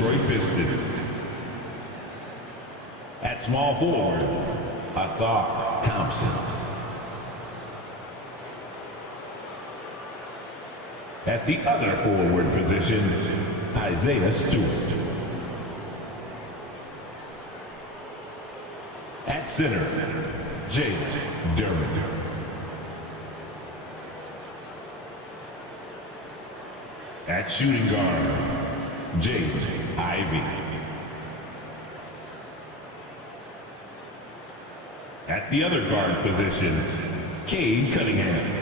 Detroit Pistons. At small forward, Asaf Thompson. At the other forward position, Isaiah Stewart. At center, Jake Dermott. At shooting guard, Jake Ivey. At the other guard position, Cade Cunningham.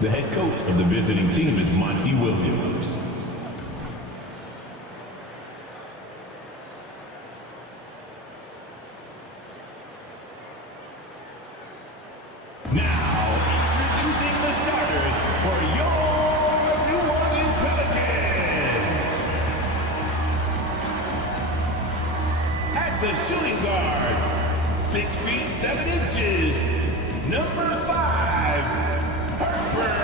The head coach of the visiting team is Monty Williams. Now, introducing the starters for your New Orleans Pelicans. At the shooting guard, 6 feet 7 inches, number 5, Herbert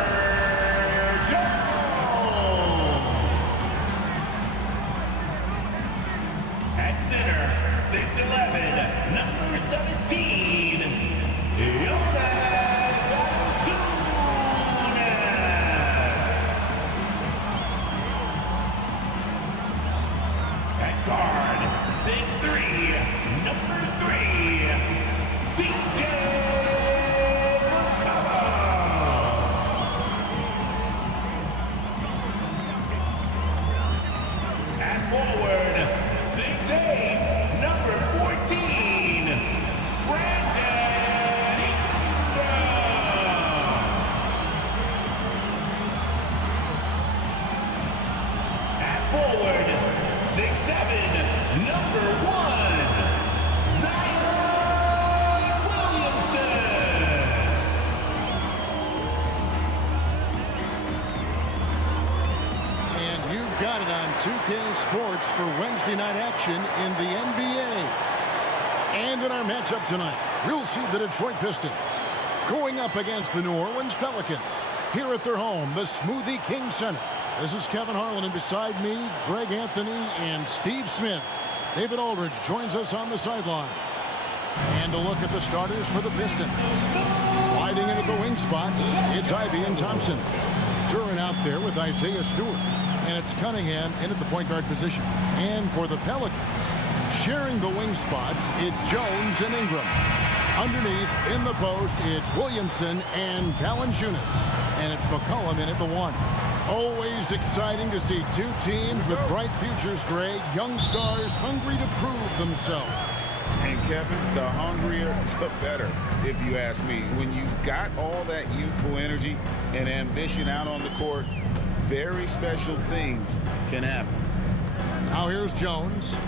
Jones. At center, 6'11", number 17, Jonas Valanciunas. At guard, 6'3", number 3, CJ forward, 6'8", number 14, Brandon Ingram. At forward, 6'7", number 1, Zion Williamson. And you've got it on 2K Sports for Wednesday night action in the NBA. And in our matchup tonight, we'll see the Detroit Pistons going up against the New Orleans Pelicans here at their home, the Smoothie King Center. This is Kevin Harlan, and beside me, Greg Anthony and Steve Smith. David Aldridge joins us on the sidelines. And a look at the starters for the Pistons. Sliding into the wing spots, it's Ivey and Thompson. Duran out there with Isaiah Stewart. And it's Cunningham in at the point guard position. And for the Pelicans, sharing the wing spots, it's Jones and Ingram. Underneath, in the post, it's Williamson and Valanciunas. And it's McCollum in at the 1. Always exciting to see two teams with bright futures, Greg. Young stars hungry to prove themselves. And Kevin, the hungrier, the better, if you ask me. When you've got all that youthful energy and ambition out on the court, very special things can happen. Now here's Jones.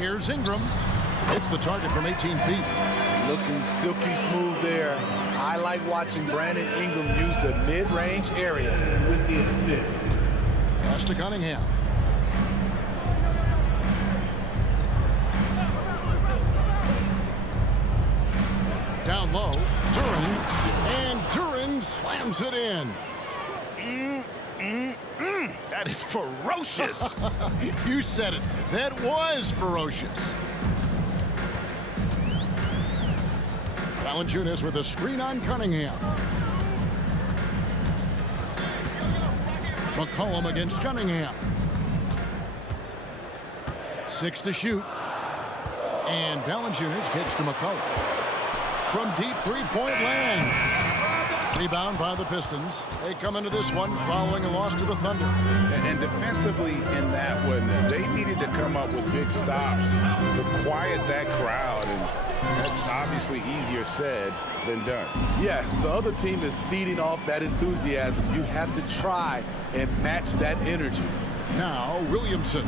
Here's Ingram. It's the target from 18 feet. Looking silky smooth there. I like watching Brandon Ingram use the mid-range area with the assist. Pass to Cunningham. Down low, Duran, and Duran slams it in. That is ferocious. You said it. That was ferocious. Valanciunas with a screen on Cunningham. McCollum against Cunningham. 6 to shoot. And Valanciunas kicks to McCollum. From deep three-point land. Rebound by the Pistons. They come into this one following a loss to the Thunder. And defensively in that one, they needed to come up with big stops to quiet that crowd. And that's obviously easier said than done. Yes, the other team is feeding off that enthusiasm. You have to try and match that energy. Now, Williamson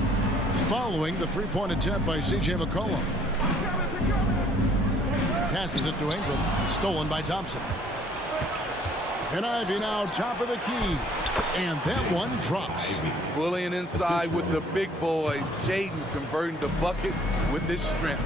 following the three-point attempt by C.J. McCollum. Passes it to Ingram. Stolen by Thompson. And Ivey now top of the key. And that one drops. Bullying inside with the big boys. Jaden converting the bucket with his strength.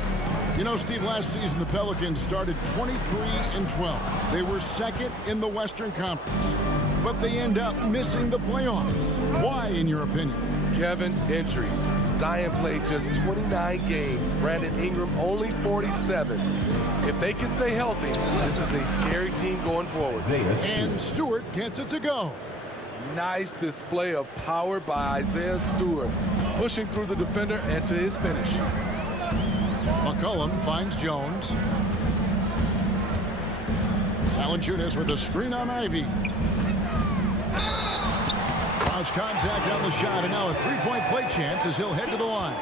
You know, Steve, last season the Pelicans started 23-12. They were second in the Western Conference. But they end up missing the playoffs. Why, in your opinion? Kevin, injuries. Zion played just 29 games. Brandon Ingram only 47. If they can stay healthy, this is a scary team going forward. And Stewart gets it to go. Nice display of power by Isaiah Stewart, pushing through the defender and to his finish. McCollum finds Jones. Valanciunas with a screen on Ivy. Cross contact on the shot, and now a three-point play chance as he'll head to the line.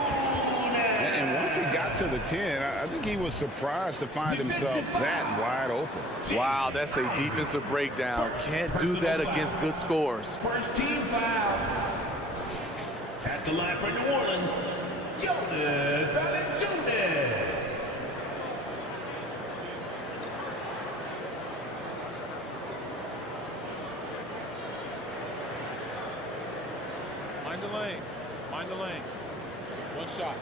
And once he got to the 10, I think he was surprised to find himself that wide open. Wow, that's a defensive breakdown. Can't do that against good scores. First team foul. At the line for New Orleans, Jonas Valanciunas. Mind the lanes. Mind the lanes. One shot.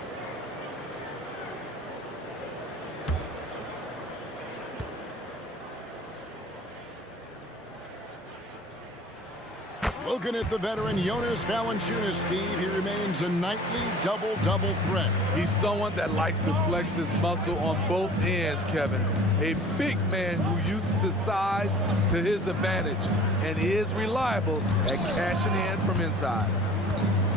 Looking at the veteran Jonas Valanciunas, Steve, he remains a nightly double-double threat. He's someone that likes to flex his muscle on both ends, Kevin. A big man who uses his size to his advantage and is reliable at cashing in from inside.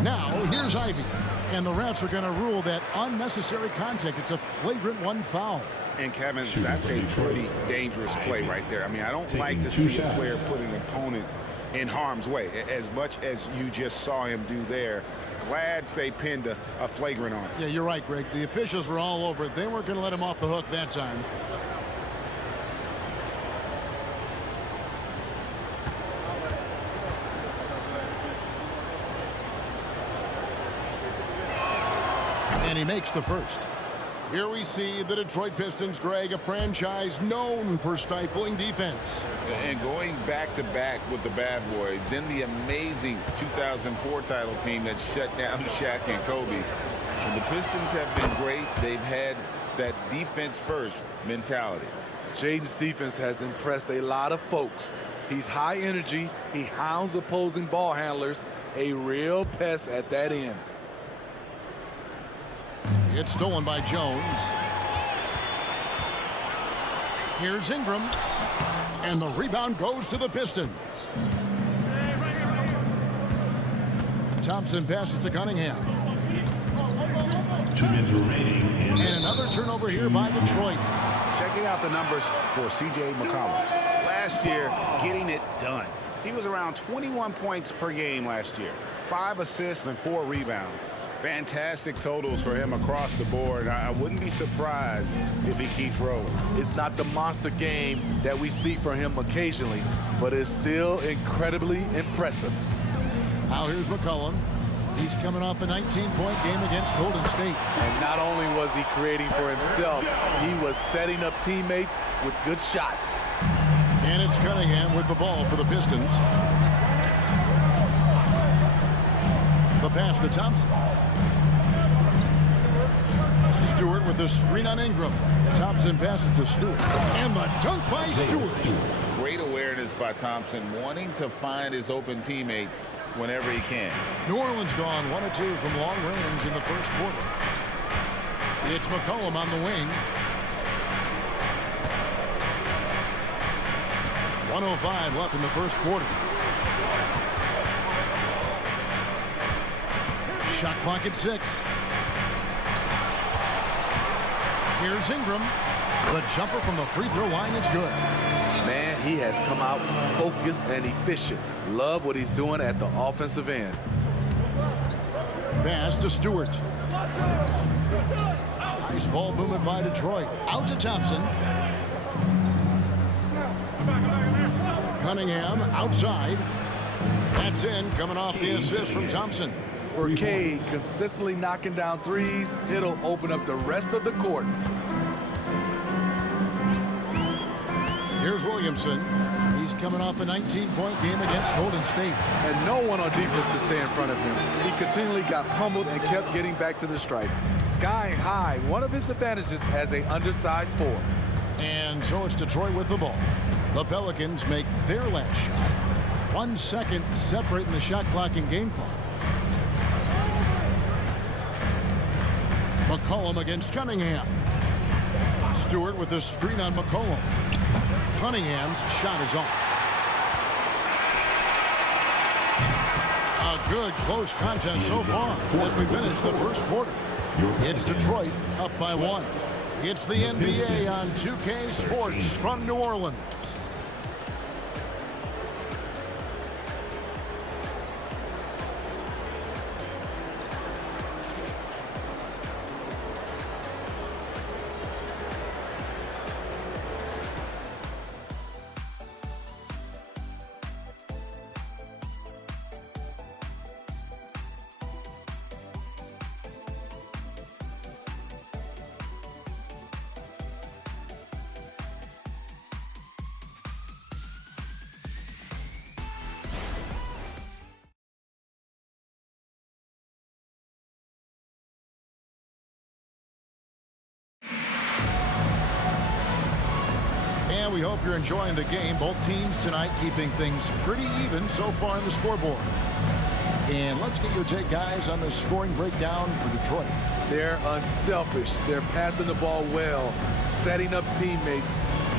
Now, here's Ivy. And the refs are going to rule that unnecessary contact. It's a flagrant one foul. And Kevin, that's a pretty dangerous play right there. I mean, I don't like to see a player put an opponent in harm's way, as much as you just saw him do there. Glad they pinned a flagrant on him. Yeah, you're right, Greg. The officials were all over it. They weren't going to let him off the hook that time. And he makes the first. Here we see the Detroit Pistons, Greg, a franchise known for stifling defense. And going back-to-back with the bad boys, then the amazing 2004 title team that shut down Shaq and Kobe. And the Pistons have been great. They've had that defense-first mentality. Jaden's defense has impressed a lot of folks. He's high energy. He hounds opposing ball handlers. A real pest at that end. It's stolen by Jones. Here's Ingram. And the rebound goes to the Pistons. Thompson passes to Cunningham. 2 minutes remaining. And another turnover here by Detroit. Checking out the numbers for C.J. McCollum. Last year, getting it done. He was around 21 points per game last year. 5 assists and 4 rebounds. Fantastic totals for him across the board. I wouldn't be surprised if he keeps rolling. It's not the monster game that we see from him occasionally, but it's still incredibly impressive. Now here's McCollum. He's coming off a 19-point game against Golden State. And not only was he creating for himself, he was setting up teammates with good shots. And it's Cunningham with the ball for the Pistons. The pass to Thompson. Stewart with the screen on Ingram. Thompson passes to Stewart. And the dunk by Stewart. Great awareness by Thompson, wanting to find his open teammates whenever he can. New Orleans gone 1 of 2 from long range in the first quarter. It's McCollum on the wing. 1:05 left in the first quarter. Shot clock at 6. Here's Ingram. The jumper from the free throw line is good. Man, he has come out focused and efficient. Love what he's doing at the offensive end. Pass to Stewart. Nice ball movement by Detroit. Out to Thompson. Cunningham outside. That's in, coming off the assist from Thompson. For Cade, consistently knocking down threes, it'll open up the rest of the court. Here's Williamson. He's coming off a 19-point game against Golden State. And no one on defense could stay in front of him. He continually got pummeled and kept getting back to the stripe. Skying high, one of his advantages as an undersized 4. And so it's Detroit with the ball. The Pelicans make their last shot. 1 second separating the shot clock and game clock. McCollum against Cunningham. Stewart with a screen on McCollum. Cunningham's shot is off. A good close contest so far as we finish the first quarter. It's Detroit up by 1. It's the NBA on 2K Sports from New Orleans. And we hope you're enjoying the game. Both teams tonight keeping things pretty even so far in the scoreboard. And let's get your take, guys, on the scoring breakdown for Detroit. They're unselfish. They're passing the ball well, setting up teammates,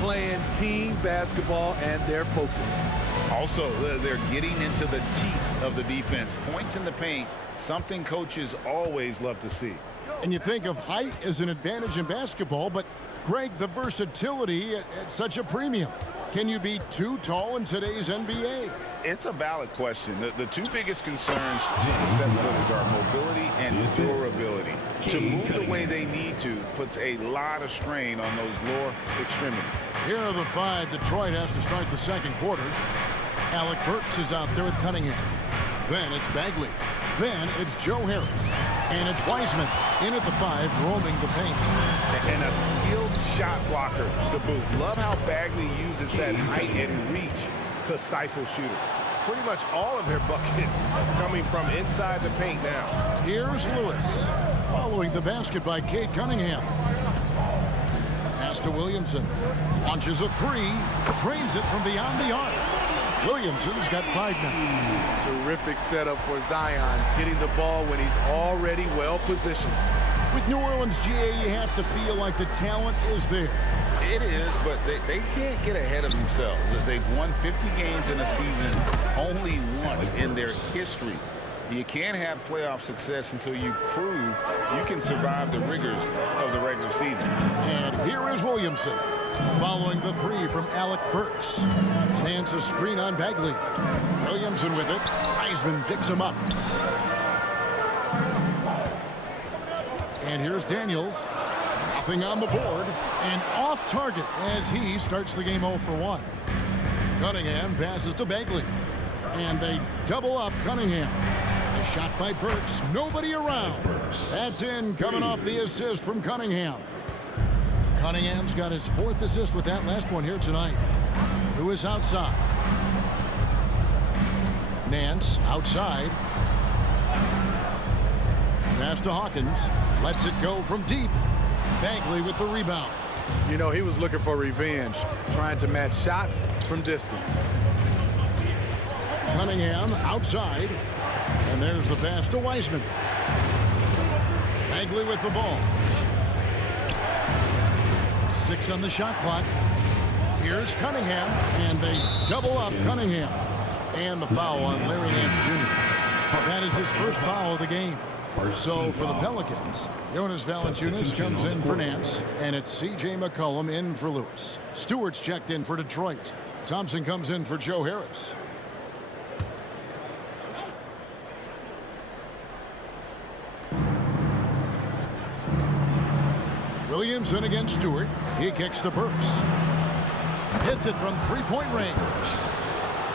playing team basketball, and they're focused. Also, they're getting into the teeth of the defense. Points in the paint, something coaches always love to see. And you think of height as an advantage in basketball, but Greg, the versatility at such a premium. Can you be too tall in today's NBA? It's a valid question. The two biggest concerns for set-footers are mobility and durability. To move the way they need to puts a lot of strain on those lower extremities. Here are the 5 Detroit has to start the second quarter. Alec Burks is out there with Cunningham. Then it's Bagley. Then it's Joe Harris. And it's Wiseman in at the 5, roaming the paint. And a skilled shot blocker to boot. Love how Bagley uses that height and reach to stifle shooters. Pretty much all of their buckets coming from inside the paint now. Here's Lewis. Following the basket by Cade Cunningham. Pass to Williamson. Launches a 3. Drains it from beyond the arc. Williamson's got 5 now. Terrific setup for Zion, getting the ball when he's already well positioned. With New Orleans, GA, you have to feel like the talent is there. It is, but they can't get ahead of themselves. They've won 50 games in a season only once in their history. You can't have playoff success until you prove you can survive the rigors of the regular season. And here is Williamson. Following the 3 from Alec Burks. Lands a screen on Bagley. Williamson with it. Wiseman picks him up. And here's Daniels. Nothing on the board. And off target as he starts the game 0 for 1. Cunningham passes to Bagley. And they double up Cunningham. A shot by Burks. Nobody around. That's in, coming off the assist from Cunningham. Cunningham's got his 4th assist with that last one here tonight. Lewis outside. Nance outside. Pass to Hawkins. Lets it go from deep. Bagley with the rebound. You know, he was looking for revenge, trying to match shots from distance. Cunningham outside. And there's the pass to Wiseman. Bagley with the ball. 6 on the shot clock. Here's Cunningham, and they double up Cunningham. And the foul on Larry Nance Jr. That is his first foul of the game. So for the Pelicans, Jonas Valanciunas comes in for Nance, and it's C.J. McCollum in for Lewis. Stewart's checked in for Detroit. Thompson comes in for Joe Harris. Williamson against Stewart. He kicks to Burks. Hits it from 3-point range.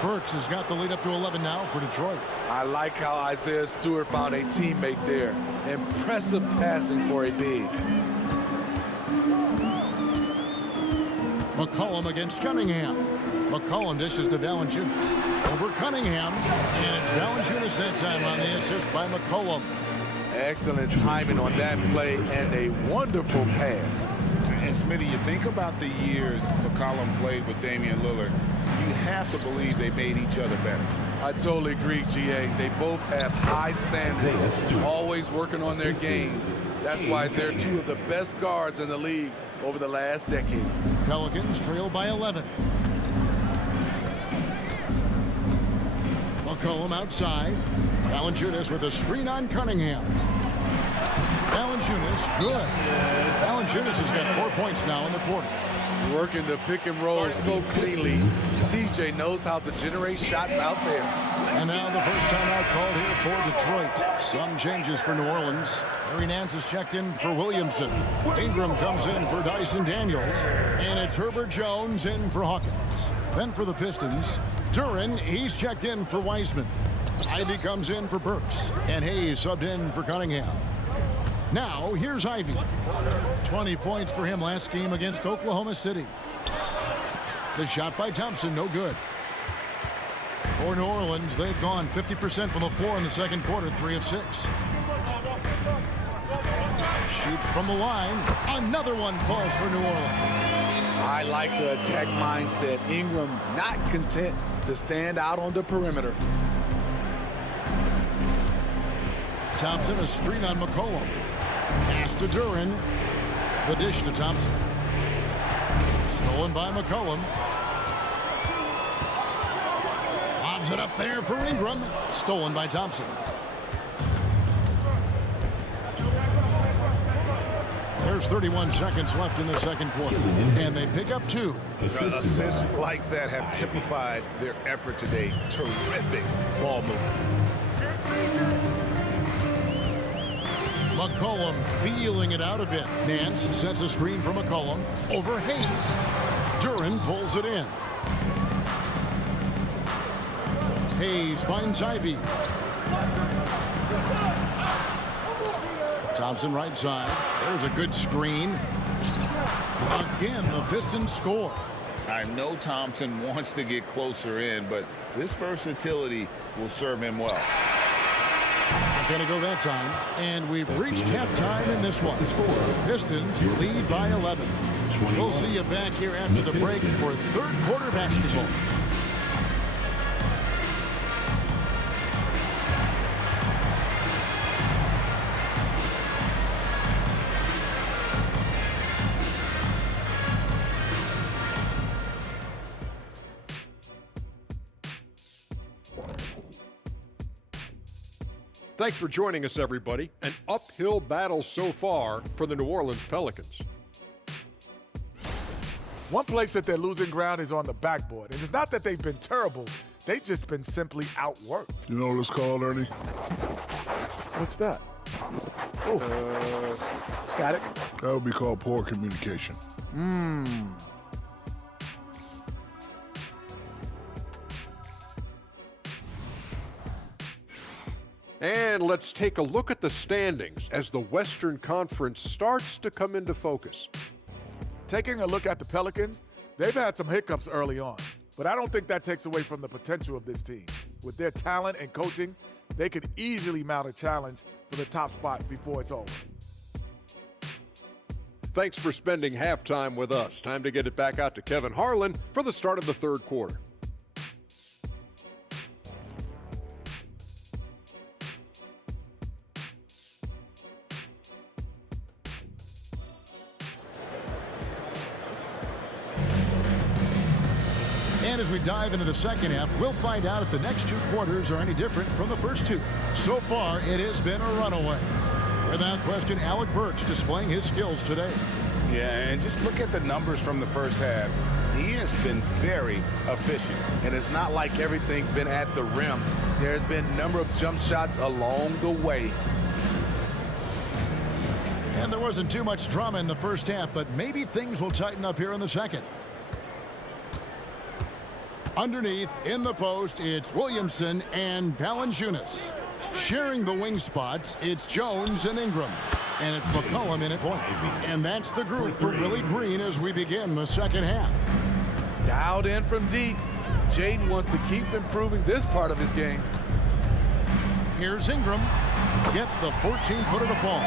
Burks has got the lead up to 11 now for Detroit. I like how Isaiah Stewart found a teammate there. Impressive passing for a big. McCollum against Cunningham. McCollum dishes to Valanciunas. Over Cunningham. And it's Valanciunas that time on the assist by McCollum. Excellent timing on that play and a wonderful pass. And Smitty, you think about the years McCollum played with Damian Lillard. You have to believe they made each other better. I totally agree, GA. They both have high standards, always working on their games. That's why they're two of the best guards in the league over the last decade. Pelicans trail by 11. McCollum outside. Valanciunas with a screen on Cunningham. Valanciunas, good. Valanciunas has got 4 points now in the quarter. Working the pick and roll so cleanly. CJ knows how to generate shots out there. And now the first timeout called here for Detroit. Some changes for New Orleans. Larry Nance is checked in for Williamson. Ingram comes in for Dyson Daniels. And it's Herbert Jones in for Hawkins. Then for the Pistons, Duren, he's checked in for Wiseman. Ivy comes in for Burks. And Hayes subbed in for Cunningham. Now, here's Ivy. 20 points for him last game against Oklahoma City. The shot by Thompson, no good. For New Orleans, they've gone 50% from the floor in the second quarter, 3 of 6. Shoots from the line. Another one falls for New Orleans. I like the attack mindset. Ingram not content to stand out on the perimeter. Thompson, a screen on McCollum. Pass to Duren. The dish to Thompson. Stolen by McCollum. Lobs it up there for Ingram. Stolen by Thompson. There's 31 seconds left in the second quarter. And they pick up 2. Assists like that have typified their effort today. Terrific ball movement. McCollum feeling it out a bit. Nance sets a screen for McCollum. Over Hayes. Duren pulls it in. Hayes finds Ivy. Thompson right side. There's a good screen. Again, the Pistons score. I know Thompson wants to get closer in, but this versatility will serve him well. Not going to go that time. And we've reached halftime in this one. Pistons lead by 11. We'll see you back here after the break for third quarter basketball. Thanks for joining us, everybody. An uphill battle so far for the New Orleans Pelicans. One place that they're losing ground is on the backboard. And it's not that they've been terrible. They've just been simply outworked. You know what it's called, Ernie? What's that? Static? That would be called poor communication. And let's take a look at the standings as the Western Conference starts to come into focus. Taking a look at the Pelicans, they've had some hiccups early on. But I don't think that takes away from the potential of this team. With their talent and coaching, they could easily mount a challenge for the top spot before it's over. Thanks for spending halftime with us. Time to get it back out to Kevin Harlan for the start of the third quarter. And as we dive into the second half, we'll find out if the next 2 quarters are any different from the first 2. So far, it has been a runaway. Without question, Alec Burks displaying his skills today. Yeah, and just look at the numbers from the first half. He has been very efficient. And it's not like everything's been at the rim. There's been a number of jump shots along the way. And there wasn't too much drama in the first half, but maybe things will tighten up here in the second. Underneath, in the post, it's Williamson and Valanciunas. Sharing the wing spots, it's Jones and Ingram. And it's McCollum in at point. And that's the group for Willie Green as we begin the second half. Dialed in from deep. Jaden wants to keep improving this part of his game. Here's Ingram. Gets the 14-footer to fall.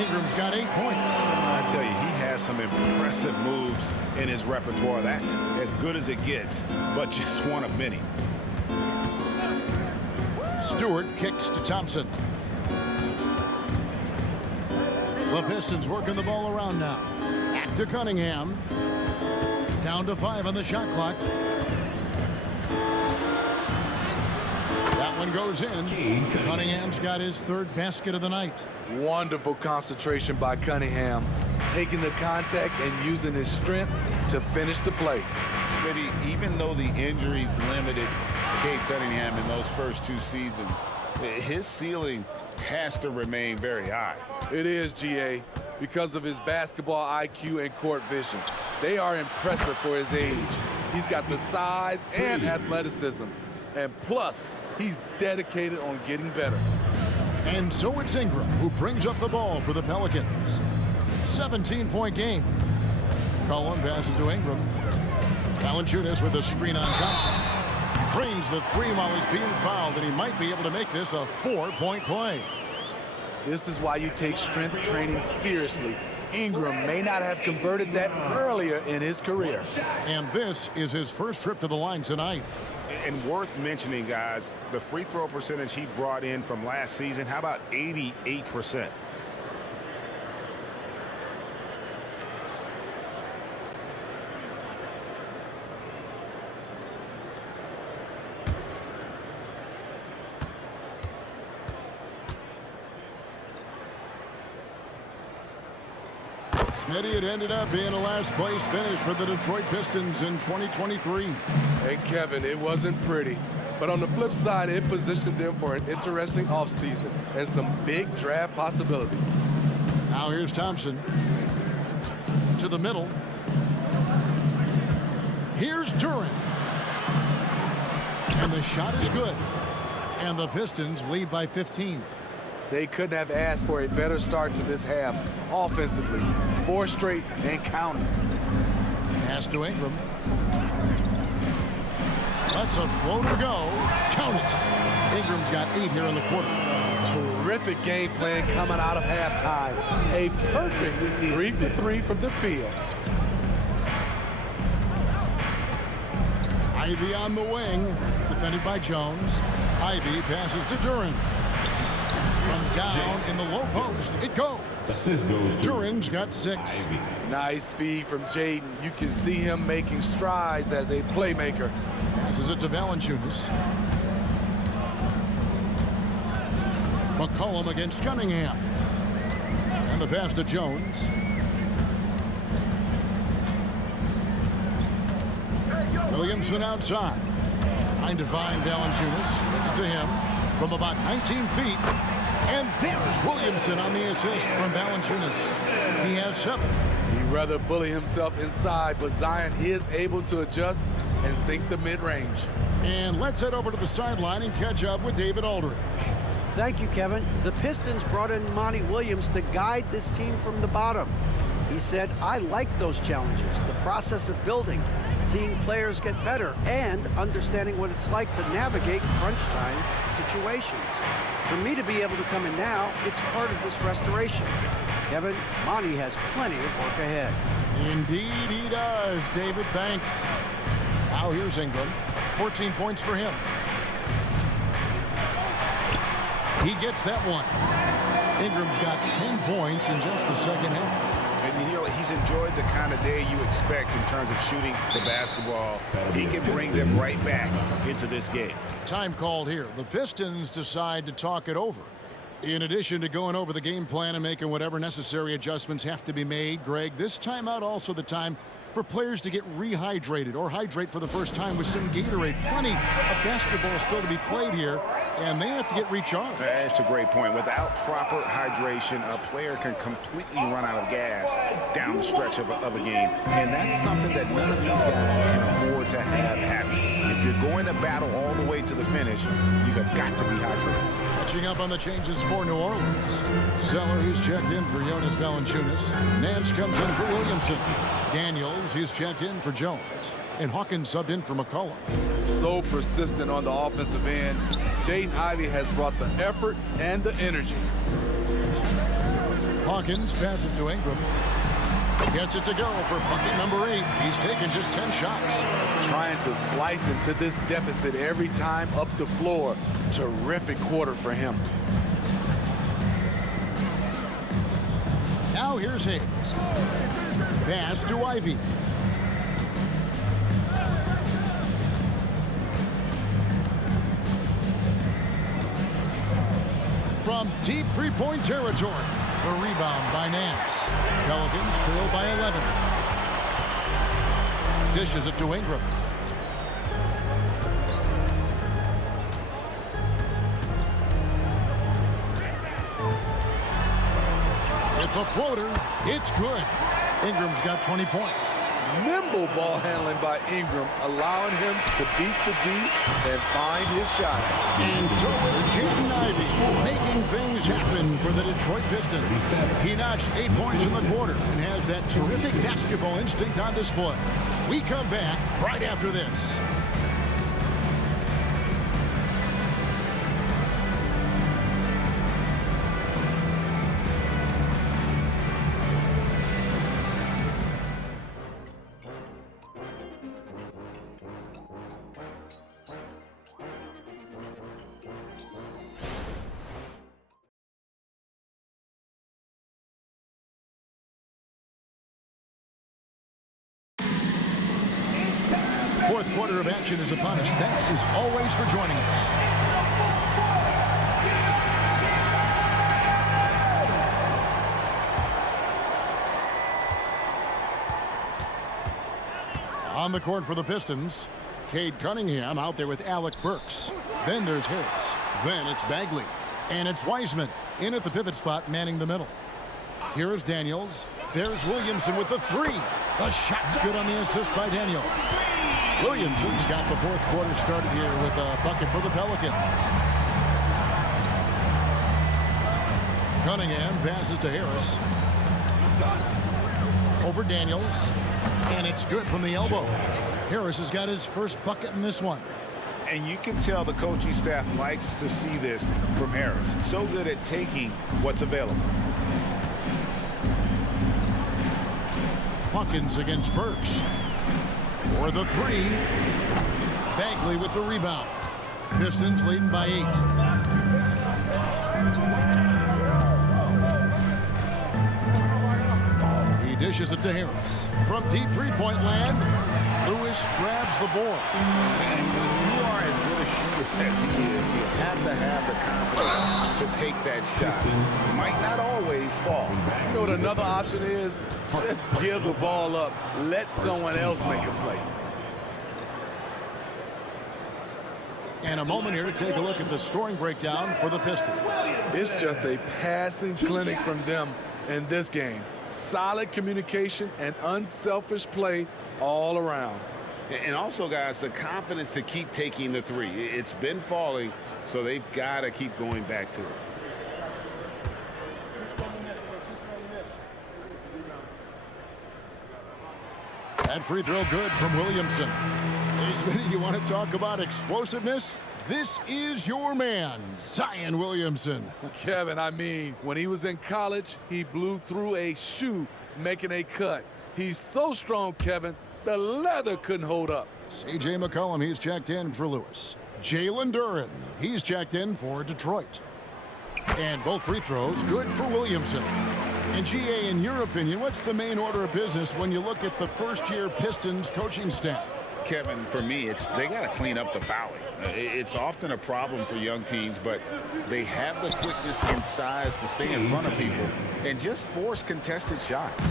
Ingram's got 8 points. I tell you, he has some impressive moves in his repertoire. That's as good as it gets, but just one of many. Stewart kicks to Thompson. The Pistons working the ball around now. Back to Cunningham. Down to 5 on the shot clock. That one goes in. Cunningham's got his 3rd basket of the night. Wonderful concentration by Cunningham, taking the contact and using his strength to finish the play. Smitty, even though the injuries limited Cade Cunningham in those first 2 seasons, his ceiling has to remain very high. It is, GA, because of his basketball IQ and court vision. They are impressive for his age. He's got the size and athleticism. And plus, he's dedicated on getting better. And so it's Ingram who brings up the ball for the Pelicans. 17-point game. Collin passes to Ingram. Valanciunas with a screen on Thompson. Drains the 3 while he's being fouled, and he might be able to make this a 4-point play. This is why you take strength training seriously. Ingram may not have converted that earlier in his career. And this is his first trip to the line tonight. And worth mentioning, guys, the free throw percentage he brought in from last season, how about 88%? Smitty, it ended up being a last-place finish for the Detroit Pistons in 2023. And Kevin, it wasn't pretty. But on the flip side, it positioned them for an interesting offseason and some big draft possibilities. Now here's Thompson. To the middle. Here's Durant. And the shot is good. And the Pistons lead by 15. They couldn't have asked for a better start to this half offensively. 4 straight and counting. Pass to Ingram. That's a floater go. Count it. Ingram's got 8 here in the quarter. Terrific game plan coming out of halftime. A perfect 3 for 3 from the field. Ivy on the wing. Defended by Jones. Ivy passes to Durant. From down in the low post, it goes. Durant's got 6. Nice feed from Jaden. You can see him making strides as a playmaker. Passes it to Valanciunas. McCollum against Cunningham. And the pass to Jones. Williamson outside. Trying to find Valanciunas. Gets it to him from about 19 feet. And there's Williamson on the assist from Valanciunas. He has 7. He'd rather bully himself inside, but Zion is able to adjust and sink the mid-range. And let's head over to the sideline and catch up with David Aldridge. Thank you, Kevin. The Pistons brought in Monty Williams to guide this team from the bottom. He said, I like those challenges, the process of building, seeing players get better, and understanding what it's like to navigate crunch time situations. For me to be able to come in now, it's part of this restoration. Kevin, Monty has plenty of work ahead. Indeed he does, David. Thanks. Now here's Ingram. 14 points for him. He gets that one. Ingram's got 10 points in just the second half. And you know, he's enjoyed the kind of day you expect in terms of shooting the basketball. He can bring them right back into this game. Time called here. The Pistons decide to talk it over. In addition to going over the game plan and making whatever necessary adjustments have to be made, Greg, this timeout also the time for players to get rehydrated or hydrate for the first time with some Gatorade. Plenty of basketball still to be played here, and they have to get recharged. That's a great point. Without proper hydration, a player can completely run out of gas down the stretch of a game. And that's something that none of these guys can afford to have happen. If you're going to battle all the way to the finish, you have got to be hydrated. Catching up on the changes for New Orleans. Zeller, who's checked in for Jonas Valanciunas. Nance comes in for Williamson. Daniels, he's checked in for Jones. And Hawkins subbed in for McCollum. so persistent on the offensive end. Jaden Ivey has brought the effort and the energy. Hawkins passes to Ingram. Gets it to go for bucket number 8. He's taken just 10 shots. Trying to slice into this deficit every time up the floor. Terrific quarter for him. Now here's Hayes. Pass to Ivey. From deep three-point territory. The rebound by Nance. Pelicans trail by 11. Dishes it to Ingram. With the floater, it's good. Ingram's got 20 points. Nimble ball handling by Ingram, allowing him to beat the D and find his shot. And so is Jaden Ivey, making things happen for the Detroit Pistons. He notched 8 points in the quarter and has that terrific basketball instinct on display. We come back right after this. Fourth quarter of action is upon us. Thanks as always for joining us. On the court for the Pistons, Cade Cunningham out there with Alec Burks. Then there's Harris. Then it's Bagley. And it's Wiseman in at the pivot spot, manning the middle. Here is Daniels. There's Williamson with the 3. The shot's good on the assist by Daniels. Williamson's got the fourth quarter started here with a bucket for the Pelicans. Cunningham passes to Harris. Over Daniels. And it's good from the elbow. Harris has got his first bucket in this one. And you can tell the coaching staff likes to see this from Harris. So good at taking what's available. Hawkins against Burks. For the 3. Bagley with the rebound. Pistons leading by 8. He dishes it to Harris. From deep three-point land, Lewis grabs the board. And when you are as good a shooter as he is, you have to have the confidence to take that shot. Might not always fall. You know what another option is? Just give the ball up. Let someone else make a play. And a moment here to take a look at the scoring breakdown for the Pistons. It's just a passing clinic from them in this game. Solid communication and unselfish play all around. And also, guys, the confidence to keep taking the 3. It's been falling, so they've got to keep going back to it. That free throw good from Williamson. Hey, Smitty, you want to talk about explosiveness? This is your man, Zion Williamson. Kevin, I mean, when he was in college, he blew through a shoe making a cut. He's so strong, Kevin, the leather couldn't hold up. C.J. McCollum, he's checked in for Lewis. Jalen Duren, he's checked in for Detroit. And both free throws good for Williamson. And G.A., in your opinion, what's the main order of business when you look at the first-year Pistons coaching staff? Kevin, for me, they got to clean up the fouling. It's often a problem for young teams, but they have the quickness and size to stay in front of people and just force contested shots.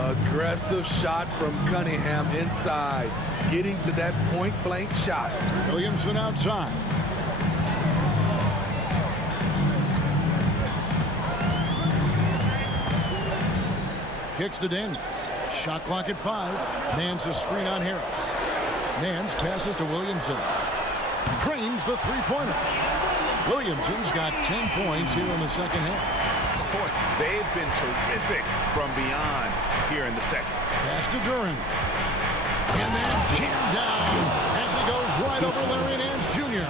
Aggressive shot from Cunningham inside, getting to that point-blank shot. Williamson outside. Kicks to Daniels. Shot clock at 5. Nance a screen on Harris. Nance passes to Williamson. Drains the three-pointer. Williamson's got 10 points here in the second half. Boy, they've been terrific from beyond here in the second. Pass to Duren. And then jammed down as he goes right over Larry Nance Jr.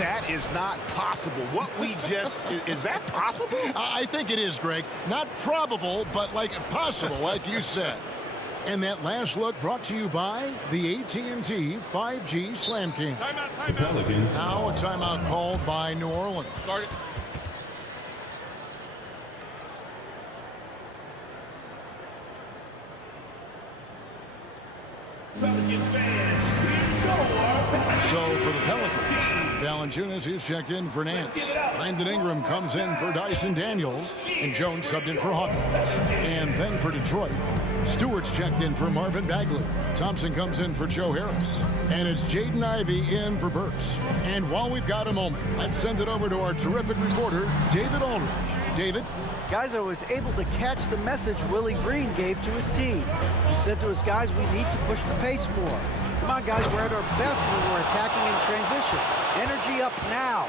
That is not possible. What we just, is that possible? I think it is, Greg. Not probable, but like possible, like you said. And that last look brought to you by the AT&T 5G Slam King. Pelicans. Now a timeout called by New Orleans. Pelicans fans, here's your So for the Pelicans, Valanciunas is checked in for Nance. Brandon Ingram comes in for Dyson Daniels. And Jones subbed in for Hawkins. And then for Detroit, Stewart's checked in for Marvin Bagley. Thompson comes in for Joe Harris. And it's Jaden Ivey in for Burks. And while we've got a moment, let's send it over to our terrific reporter, David Aldridge. David? Guys, I was able to catch the message Willie Green gave to his team. He said to his guys, we need to push the pace more. Come on, guys, we're at our best when we're attacking in transition. Energy up now.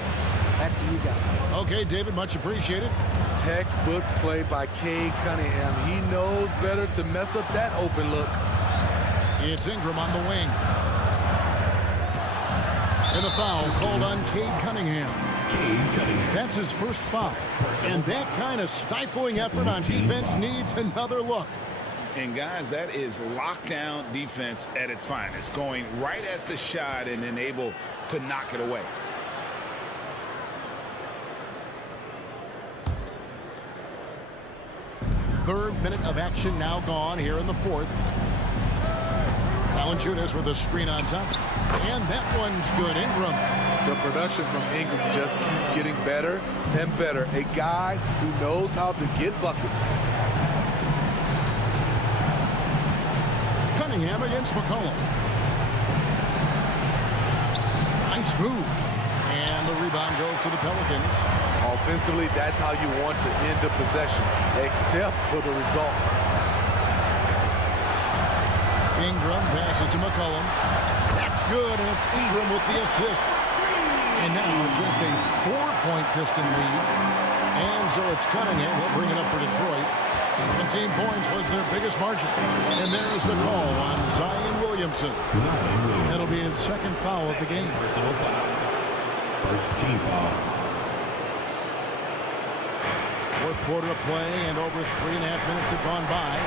Back to you guys. Okay, David, much appreciated. Textbook play by Cade Cunningham. He knows better to mess up that open look. It's Ingram on the wing. And the foul called on Cade Cunningham. That's his first foul. And that kind of stifling effort on defense needs another look. And guys, that is lockdown defense at its finest. Going right at the shot and then able to knock it away. Third minute of action now gone here in the fourth. Valanciunas with a screen on Thompson. And that one's good. Ingram. The production from Ingram just keeps getting better and better. A guy who knows how to get buckets. Cunningham against McCollum. Nice move. And the rebound goes to the Pelicans. Offensively, that's how you want to end the possession, except for the result. Ingram passes to McCollum. That's good, and it's Ingram with the assist. And now just a 4-point Piston lead. And so it's Cunningham. He'll bring it up for Detroit. 17 points was their biggest margin. And there's the call on Zion Williamson. That'll be his second foul of the game. First team foul. Fourth quarter of play, and over 3.5 minutes have gone by.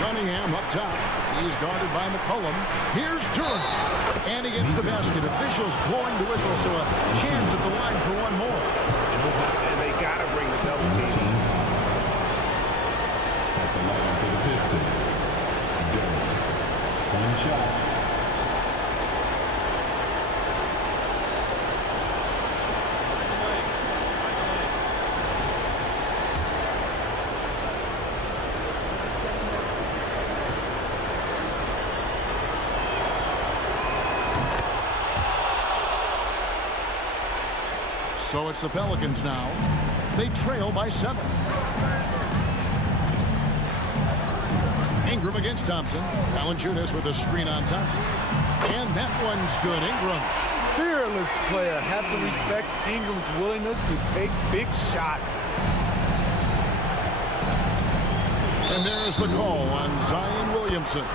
Cunningham up top. He's guarded by McCollum. Here's Durham. And he gets the basket. Officials blowing the whistle, so a chance at the line for one more. And they got to bring the double team. At the line for the Pistons. Durham. One shot. So it's the Pelicans now. They trail by 7. Ingram against Thompson. Valanciunas with a screen on Thompson. And that one's good. Ingram. Fearless player. Have to respect Ingram's willingness to take big shots. And there's the call on Zion Williamson.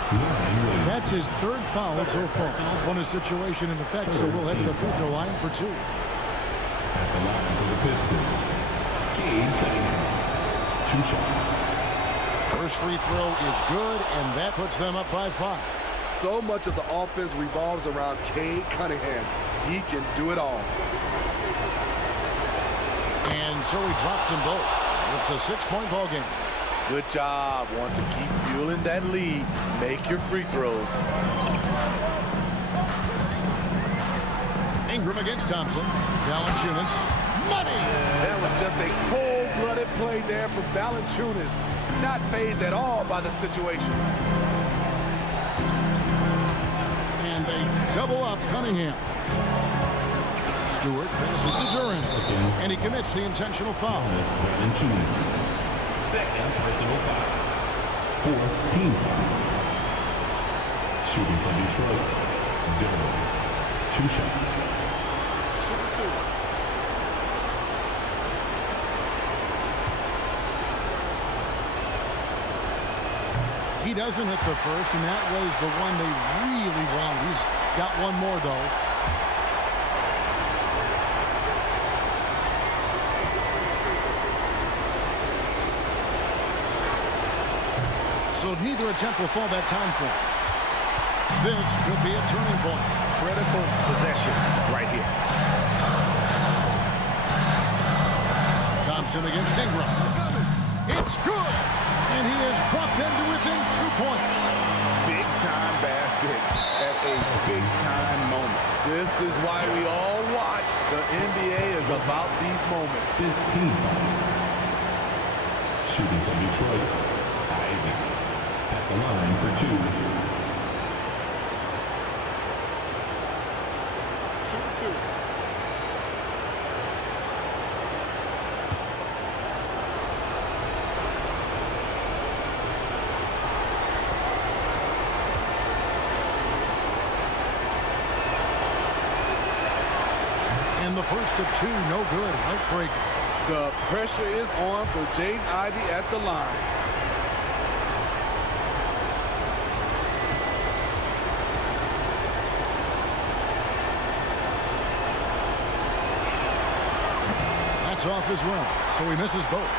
That's his third foul so far. Bonus situation in effect, so we'll head to the free throw line for 2. At the line for the Pistons. Cade Cunningham. 2 shots. First free throw is good, and that puts them up by 5. So much of the offense revolves around Cade Cunningham. He can do it all. And so he drops them both. It's a 6-point ball game. Good job. Want to keep fueling that lead. Make your free throws. Ingram against Thompson. Valanciunas. Money! That was just a cold-blooded play there for Valanciunas. Not fazed at all by the situation. And they double up Cunningham. Stewart passes to Durant. And he commits the intentional foul. Valanciunas. Second personal foul. 4th team foul. Shooting from Detroit. Durant. 2 shots. He doesn't hit the first, and that was the one they really wanted. He's got one more, though. So neither attempt will fall that time for him. This could be a turning point. Critical possession right here. Thompson against Ingram. It's good! And he has brought them to within 2 points. Big-time basket at a big-time moment. This is why we all watch. The NBA is about these moments. 15. Shooting from Detroit, Ivy at the line for 2. Shoot 2. And the first of 2, no good. Heartbreaker. The pressure is on for Jaden Ivey at the line. That's off his run, so he misses both.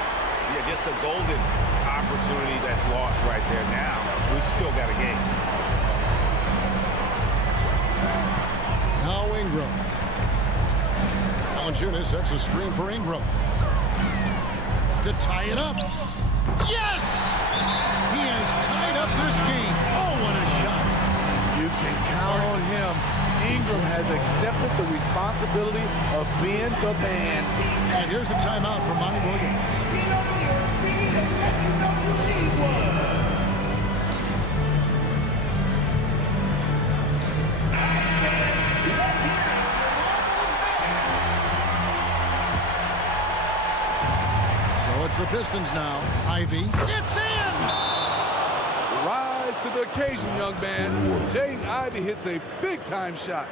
Yeah, just a golden opportunity that's lost right there. Now, we still got a game. Now Ingram. Valanciunas sets a screen for Ingram. To tie it up. Yes! He has tied up this game. Oh, what a shot. You can count on him. Ingram has accepted the responsibility of being the man. And here's a timeout for Monty Williams. So it's the Pistons now. Ivy. It's in! Rise to the occasion, young man. Jaden Ivey hits a big-time shot.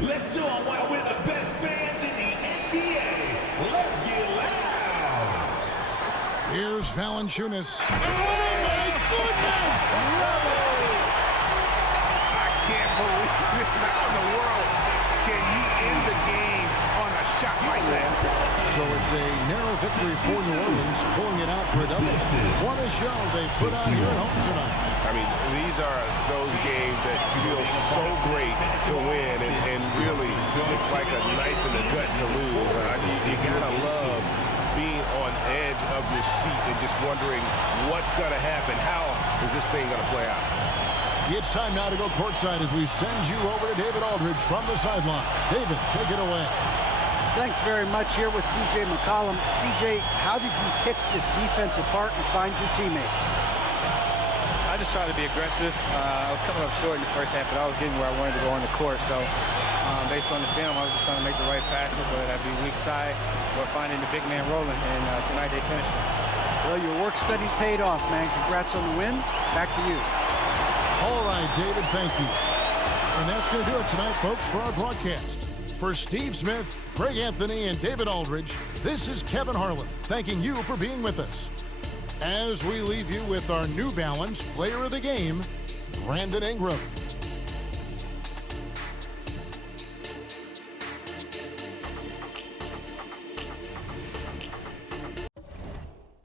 Let's show them why we're the best fans in the NBA. Let's get loud. Here's Valanciunas. Oh, my goodness! I can't believe it. How in the world can you end the game on a shot like that? So it's a narrow victory for New Orleans, pulling it out for a double. What a show they put on here at home tonight. I mean, these are those games that feel so great to win, and really, it's like a knife in the gut to lose. You gotta love being on edge of your seat and just wondering what's gonna happen. How is this thing gonna play out? It's time now to go courtside as we send you over to David Aldridge from the sideline. David, take it away. Thanks very much. Here with C.J. McCollum. C.J., how did you pick this defense apart and find your teammates? I just tried to be aggressive. I was coming up short in the first half, but I was getting where I wanted to go on the court. So based on the film, I was just trying to make the right passes, whether that be weak side or finding the big man rolling. And tonight they finished it. Well, your work study paid off, man. Congrats on the win. Back to you. All right, David, thank you. And that's going to do it tonight, folks, for our broadcast. For Steve Smith, Greg Anthony, and David Aldridge, this is Kevin Harlan, thanking you for being with us. As we leave you with our New Balance Player of the Game, Brandon Ingram.